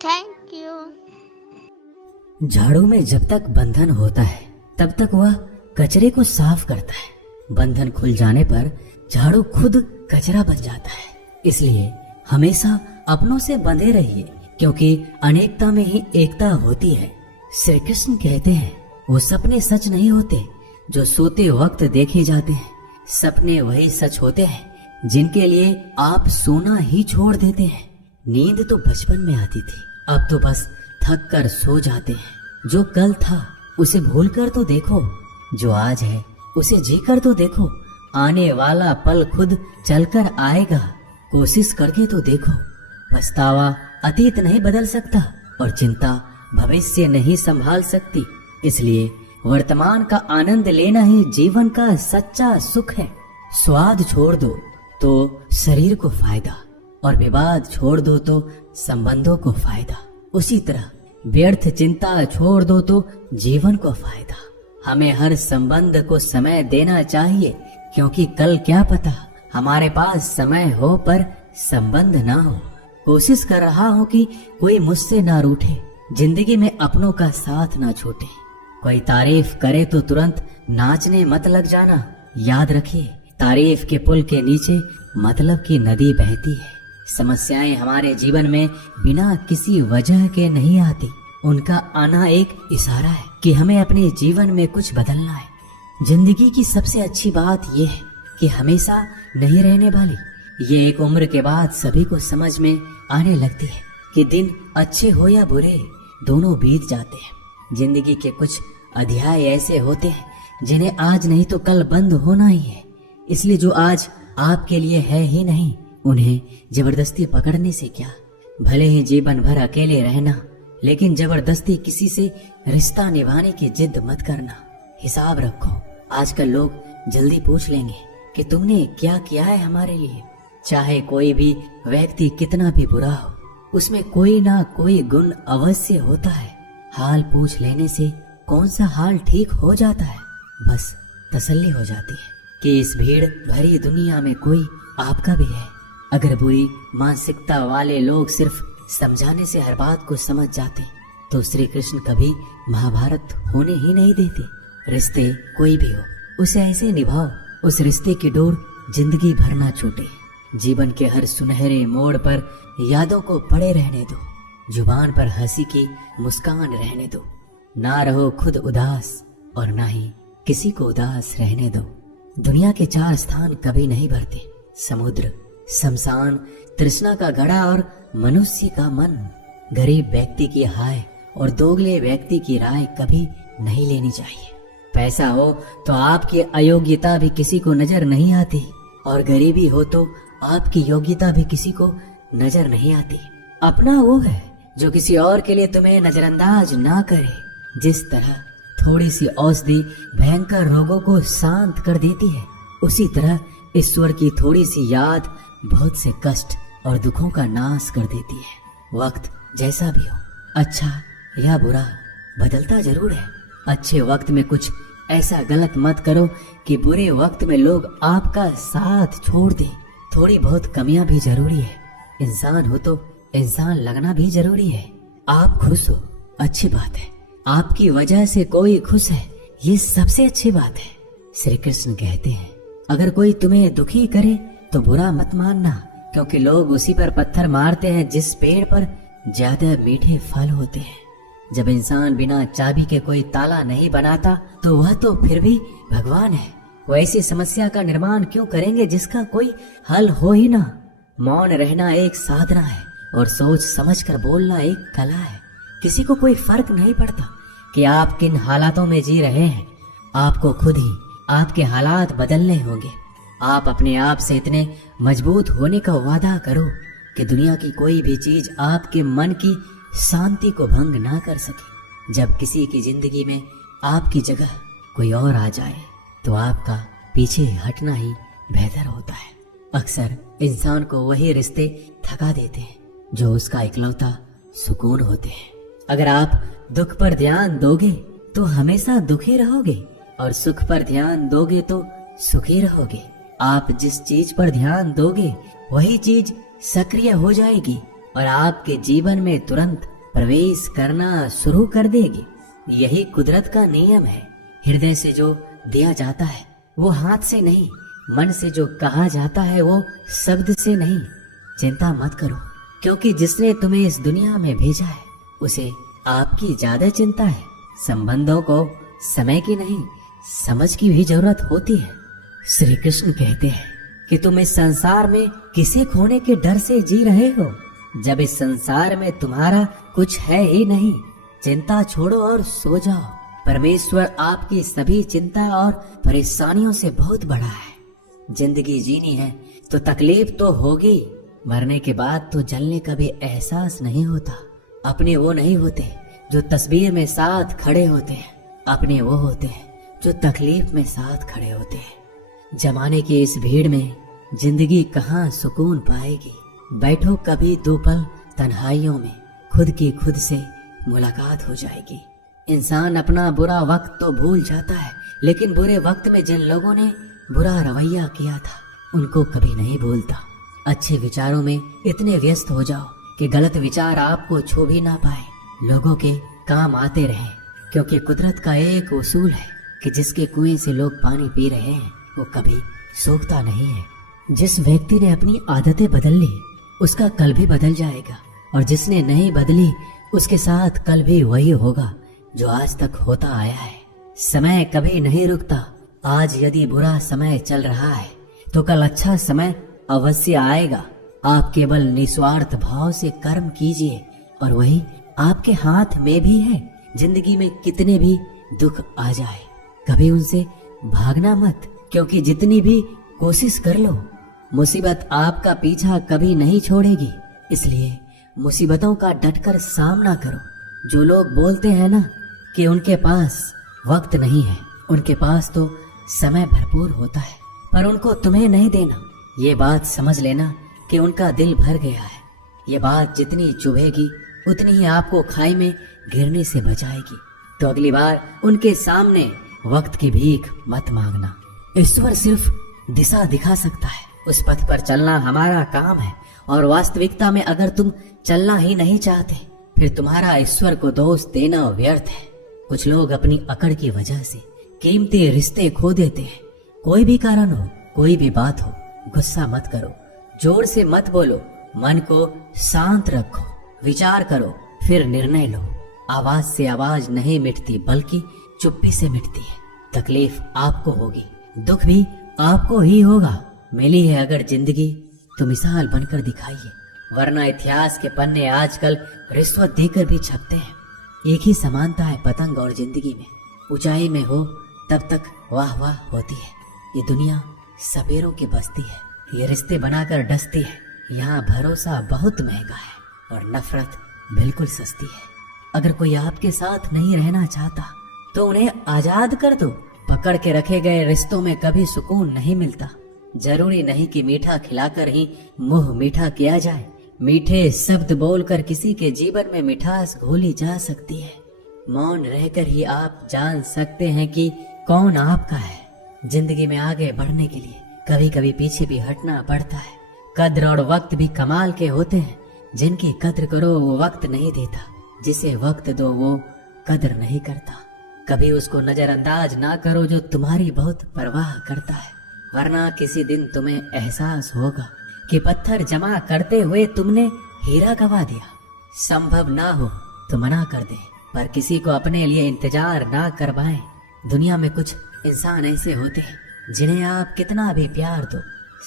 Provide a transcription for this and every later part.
Thank you. झाड़ू में जब तक बंधन होता है तब तक वह कचरे को साफ करता है। बंधन खुल जाने पर झाड़ू खुद कचरा बन जाता है। इसलिए हमेशा अपनों से बंधे रहिए, क्योंकि अनेकता में ही एकता होती है। श्री कृष्ण कहते हैं, वो सपने सच नहीं होते जो सोते वक्त देखे जाते हैं। सपने वही सच होते हैं जिनके लिए आप सोना ही छोड़ देते हैं। नींद तो बचपन में आती थी, अब तो बस थक कर सो जाते हैं। जो कल था उसे भूल कर तो देखो, जो आज है उसे जी कर तो देखो। आने वाला पल खुद चलकर आएगा, कोशिश करके तो देखो। पछतावा अतीत नहीं बदल सकता और चिंता भविष्य नहीं संभाल सकती। इसलिए वर्तमान का आनंद लेना ही जीवन का सच्चा सुख है। स्वाद छोड़ दो तो शरीर को फायदा, और विवाद छोड़ दो तो संबंधों को फायदा। उसी तरह व्यर्थ चिंता छोड़ दो तो जीवन को फायदा। हमें हर संबंध को समय देना चाहिए, क्योंकि कल क्या पता हमारे पास समय हो पर संबंध ना हो। कोशिश कर रहा हूँ कि कोई मुझसे ना रूठे, जिंदगी में अपनों का साथ ना छूटे। कोई तारीफ करे तो तुरंत नाचने मत लग जाना। याद रखिए, तारीफ के पुल के नीचे मतलब की नदी बहती है। समस्याएं हमारे जीवन में बिना किसी वजह के नहीं आती। उनका आना एक इशारा है कि हमें अपने जीवन में कुछ बदलना है। जिंदगी की सबसे अच्छी बात यह है कि हमेशा नहीं रहने वाली। ये एक उम्र के बाद सभी को समझ में आने लगती है कि दिन अच्छे हो या बुरे, दोनों बीत जाते हैं। जिंदगी के कुछ अध्याय ऐसे होते हैं जिन्हें आज नहीं तो कल बंद होना ही है। इसलिए जो आज आपके लिए है ही नहीं, उन्हें जबरदस्ती पकड़ने से क्या। भले ही जीवन भर अकेले रहना, लेकिन जबरदस्ती किसी से रिश्ता निभाने की जिद मत करना। हिसाब रखो, आजकल लोग जल्दी पूछ लेंगे कि तुमने क्या किया है हमारे लिए। चाहे कोई भी व्यक्ति कितना भी बुरा हो, उसमें कोई ना कोई गुण अवश्य होता है। हाल पूछ लेने से कौन सा हाल ठीक हो जाता है। बस तसल्ली हो जाती है कि इस भीड़ भरी दुनिया में कोई आपका भी है। अगर बुरी मानसिकता वाले लोग सिर्फ समझाने से हर बात को समझ जाते तो श्री कृष्ण कभी महाभारत होने ही नहीं देते। रिश्ते कोई भी हो, उसे ऐसे निभाओ उस रिश्ते की डोर जिंदगी भर ना छूटे। जीवन के हर सुनहरे मोड़ पर यादों को पड़े रहने दो। जुबान पर हंसी की मुस्कान रहने दो। ना रहो खुद उदास और ना ही किसी को उदास रहने दो। दुनिया के 4 स्थान कभी नहीं भरते, समुद्र, शमशान, तृष्णा का घड़ा और मनुष्य का मन। गरीब व्यक्ति की हाय और दोगले व्यक्ति की राय कभी नहीं लेनी चाहिए। पैसा हो तो आपकी अयोग्यता भी किसी को नजर नहीं आती, और गरीबी हो तो आपकी योग्यता भी किसी को नजर नहीं आती। अपना वो है जो किसी और के लिए तुम्हें नजरअंदाज ना करे। जिस तरह थोड़ी सी औषधि भयंकर रोगों को शांत कर देती है, उसी तरह ईश्वर की थोड़ी सी याद बहुत से कष्ट और दुखों का नाश कर देती है। वक्त जैसा भी हो, अच्छा या बुरा, बदलता जरूर है। अच्छे वक्त में कुछ ऐसा गलत मत करो कि बुरे वक्त में लोग आपका साथ छोड़ दें। थोड़ी बहुत कमियां भी जरूरी है। इंसान हो तो इंसान लगना भी जरूरी है। आप खुश हो, अच्छी बात है। आपकी वजह से कोई खुश है, ये सबसे अच्छी बात है। श्री कृष्ण कहते हैं, अगर कोई तुम्हें दुखी करे तो बुरा मत मानना, क्योंकि लोग उसी पर पत्थर मारते हैं जिस पेड़ पर ज्यादा मीठे फल होते हैं। जब इंसान बिना चाबी के कोई ताला नहीं बनाता तो वह तो फिर भी भगवान है। वो ऐसी समस्या का निर्माण क्यों करेंगे जिसका कोई हल हो ही ना। मौन रहना एक साधना है और सोच समझ कर बोलना एक कला है। किसी को कोई फर्क नहीं पड़ता कि आप किन हालातों में जी रहे हैं। आपको खुद ही आपके हालात बदलने होंगे। आप अपने आप से इतने मजबूत होने का वादा करो कि दुनिया की कोई भी चीज आपके मन की शांति को भंग ना कर सके। जब किसी की जिंदगी में आपकी जगह कोई और आ जाए तो आपका पीछे हटना ही बेहतर होता है। अक्सर इंसान को वही रिश्ते थका देते हैं जो उसका इकलौता सुकून होते हैं। अगर आप दुख पर ध्यान दोगे तो हमेशा दुखी रहोगे, और सुख पर ध्यान दोगे तो सुखी रहोगे। आप जिस चीज पर ध्यान दोगे वही चीज सक्रिय हो जाएगी और आपके जीवन में तुरंत प्रवेश करना शुरू कर देगी। यही कुदरत का नियम है। हृदय से जो दिया जाता है वो हाथ से नहीं, मन से जो कहा जाता है वो शब्द से नहीं। चिंता मत करो, क्योंकि जिसने तुम्हें इस दुनिया में भेजा है उसे आपकी ज्यादा चिंता है। संबंधों को समय की नहीं, समझ की भी जरूरत होती है। श्री कृष्ण कहते हैं कि तुम इस संसार में किसे खोने के डर से जी रहे हो, जब इस संसार में तुम्हारा कुछ है ही नहीं। चिंता छोड़ो और सो जाओ। परमेश्वर आपकी सभी चिंता और परेशानियों से बहुत बड़ा है। जिंदगी जीनी है तो तकलीफ तो होगी, मरने के बाद तो जलने का भी एहसास नहीं होता। अपने वो नहीं होते जो तस्वीर में साथ खड़े होते हैं, अपने वो होते हैं जो तकलीफ में साथ खड़े होते हैं। जमाने की इस भीड़ में जिंदगी कहाँ सुकून पाएगी। बैठो कभी दो पल तन्हाइयों में, खुद की खुद से मुलाकात हो जाएगी। इंसान अपना बुरा वक्त तो भूल जाता है, लेकिन बुरे वक्त में जिन लोगों ने बुरा रवैया किया था उनको कभी नहीं भूलता। अच्छे विचारों में इतने व्यस्त हो जाओ कि गलत विचार आपको छू भी ना पाए, लोगों के काम आते रहे। क्योंकि कुदरत का एक उसूल है कि जिसके कुएं से लोग पानी पी रहे हैं वो कभी सूखता नहीं है। जिस व्यक्ति ने अपनी आदतें बदल ली उसका कल भी बदल जाएगा, और जिसने नहीं बदली उसके साथ कल भी वही होगा जो आज तक होता आया है। समय कभी नहीं रुकता। आज यदि बुरा समय चल रहा है तो कल अच्छा समय अवश्य आएगा। आप केवल निस्वार्थ भाव से कर्म कीजिए और वही आपके हाथ में भी है। जिंदगी में कितने भी दुख आ जाए कभी उनसे भागना मत, क्योंकि जितनी भी कोशिश कर लो मुसीबत आपका पीछा कभी नहीं छोड़ेगी। इसलिए मुसीबतों का डटकर सामना करो। जो लोग बोलते हैं ना कि उनके पास वक्त नहीं है, उनके पास तो समय भरपूर होता है, पर उनको तुम्हें नहीं देना। ये बात समझ लेना कि उनका दिल भर गया है। ये बात जितनी चुभेगी उतनी ही आपको खाई में गिरने से बचाएगी। तो अगली बार उनके सामने वक्त की भीख मत मांगना। ईश्वर सिर्फ दिशा दिखा सकता है, उस पथ पर चलना हमारा काम है। और वास्तविकता में अगर तुम चलना ही नहीं चाहते फिर तुम्हारा ईश्वर को दोष देना व्यर्थ है। कुछ लोग अपनी अकड़ की वजह से कीमती रिश्ते खो देते हैं। कोई भी कारण हो, कोई भी बात हो, गुस्सा मत करो, जोर से मत बोलो, मन को शांत रखो, विचार करो, फिर निर्णय लो। आवाज से आवाज नहीं मिटती बल्कि चुप्पी से मिटती है। तकलीफ आपको होगी, दुख भी आपको ही होगा। मिली है अगर जिंदगी तो मिसाल बनकर दिखाइए, वरना इतिहास के पन्ने आजकल रिश्वत देकर भी छपते हैं। एक ही समानता है पतंग और जिंदगी में। ऊंचाई में हो तब तक वाह वाह होती है। ये दुनिया सपेरों की बस्ती है, ये रिश्ते बनाकर डसती है। यहाँ भरोसा बहुत महंगा है और नफरत बिल्कुल सस्ती है। अगर कोई आपके साथ नहीं रहना चाहता तो उन्हें आजाद कर दो। पकड़ के रखे गए रिश्तों में कभी सुकून नहीं मिलता। जरूरी नहीं कि मीठा खिलाकर ही मुंह मीठा किया जाए। मीठे शब्द बोलकर किसी के जीवन में मिठास घोली जा सकती है। मौन रहकर ही आप जान सकते हैं कि कौन आपका है। जिंदगी में आगे बढ़ने के लिए कभी कभी पीछे भी हटना पड़ता है। कद्र और वक्त भी कमाल के होते हैं। जिनकी कद्र करो वो वक्त नहीं देता, जिसे वक्त दो वो कद्र नहीं करता। कभी उसको नजरअंदाज ना करो जो तुम्हारी बहुत परवाह करता है, वरना किसी दिन तुम्हें एहसास होगा कि पत्थर जमा करते हुए तुमने हीरा गवा दिया। संभव ना हो तो मना कर दे, पर किसी को अपने लिए इंतजार ना करवाएं। दुनिया में कुछ इंसान ऐसे होते हैं जिन्हें आप कितना भी प्यार दो,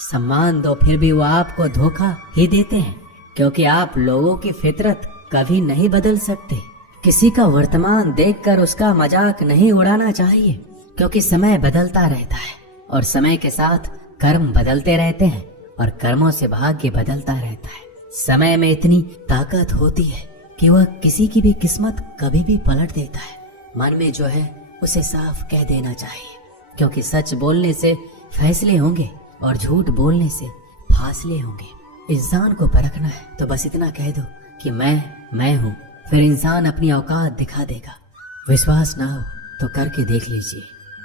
सम्मान दो, फिर भी वो आपको धोखा ही देते हैं, क्योंकि आप लोगों की फितरत कभी नहीं बदल सकते। किसी का वर्तमान देखकर उसका मजाक नहीं उड़ाना चाहिए, क्योंकि समय बदलता रहता है और समय के साथ कर्म बदलते रहते हैं और कर्मों से भाग्य बदलता रहता है। समय में इतनी ताकत होती है कि वह किसी की भी किस्मत कभी भी पलट देता है। मन में जो है उसे साफ कह देना चाहिए, क्योंकि सच बोलने से फैसले होंगे और झूठ बोलने से फासले होंगे। इंसान को परखना है तो बस इतना कह दो कि मैं हूँ, फिर इंसान अपनी औकात दिखा देगा। विश्वास ना हो तो करके देख लीजिए।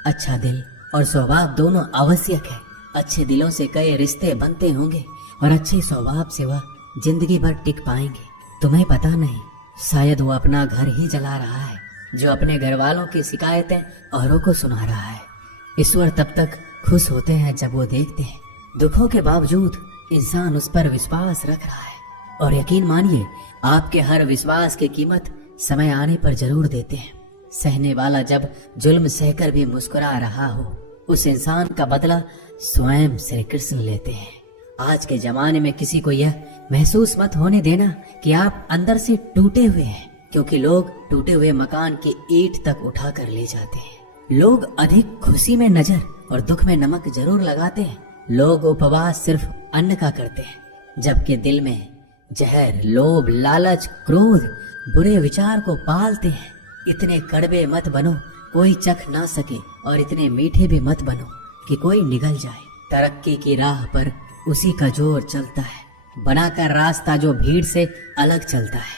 अच्छा दिल और स्वभाव दोनों आवश्यक है। अच्छे दिलों से कई रिश्ते बनते होंगे और अच्छे स्वभाव से वह जिंदगी भर टिक पाएंगे। तुम्हें पता नहीं शायद वो अपना घर ही जला रहा है, जो अपने घर वालों की शिकायतें औरों को सुना रहा है। ईश्वर तब तक खुश होते हैं जब वो देखते हैं दुखों के बावजूद इंसान उस पर विश्वास रख रहा है। और यकीन मानिए, आपके हर विश्वास की कीमत समय आने पर जरूर देते हैं। सहने वाला जब जुल्म सहकर भी मुस्कुरा रहा हो, उस इंसान का बदला स्वयं श्री कृष्ण लेते हैं। आज के जमाने में किसी को यह महसूस मत होने देना कि आप अंदर से टूटे हुए हैं, क्योंकि लोग टूटे हुए मकान की ईंट तक उठा कर ले जाते हैं। लोग अधिक खुशी में नजर और दुख में नमक जरूर लगाते हैं। लोग उपवास सिर्फ अन्न का करते हैं, जबकि दिल में जहर, लोभ, लालच, क्रोध, बुरे विचार को पालते हैं। इतने कड़वे मत बनो कोई चख ना सके, और इतने मीठे भी मत बनो कि कोई निगल जाए। तरक्की की राह पर उसी का जोर चलता है, बनाकर रास्ता जो भीड़ से अलग चलता है।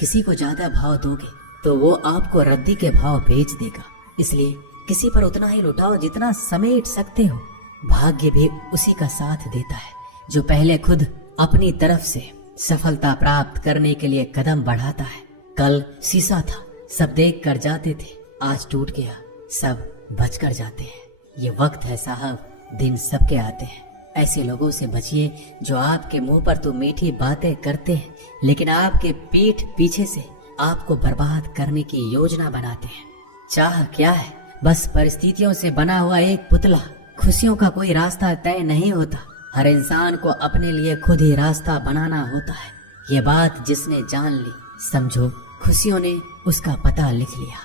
किसी को ज्यादा भाव दोगे तो वो आपको रद्दी के भाव बेच देगा। इसलिए किसी पर उतना ही लुटाओ जितना समेट सकते हो। भाग्य भी उसी का साथ देता है जो पहले खुद अपनी तरफ से सफलता प्राप्त करने के लिए कदम बढ़ाता है। कल शीशा था, सब देख कर जाते थे, आज टूट गया, सब बच कर जाते हैं। ये वक्त है साहब, दिन सबके आते हैं। ऐसे लोगों से बचिए जो आपके मुंह पर तो मीठी बातें करते हैं, लेकिन आपके पीठ पीछे से आपको बर्बाद करने की योजना बनाते हैं। चाह क्या है? बस परिस्थितियों से बना हुआ एक पुतला। खुशियों का कोई रास्ता तय नहीं होता, हर इंसान को अपने लिए खुद ही रास्ता बनाना होता है। ये बात जिसने जान ली, समझो खुशियों ने उसका पता लिख लिया।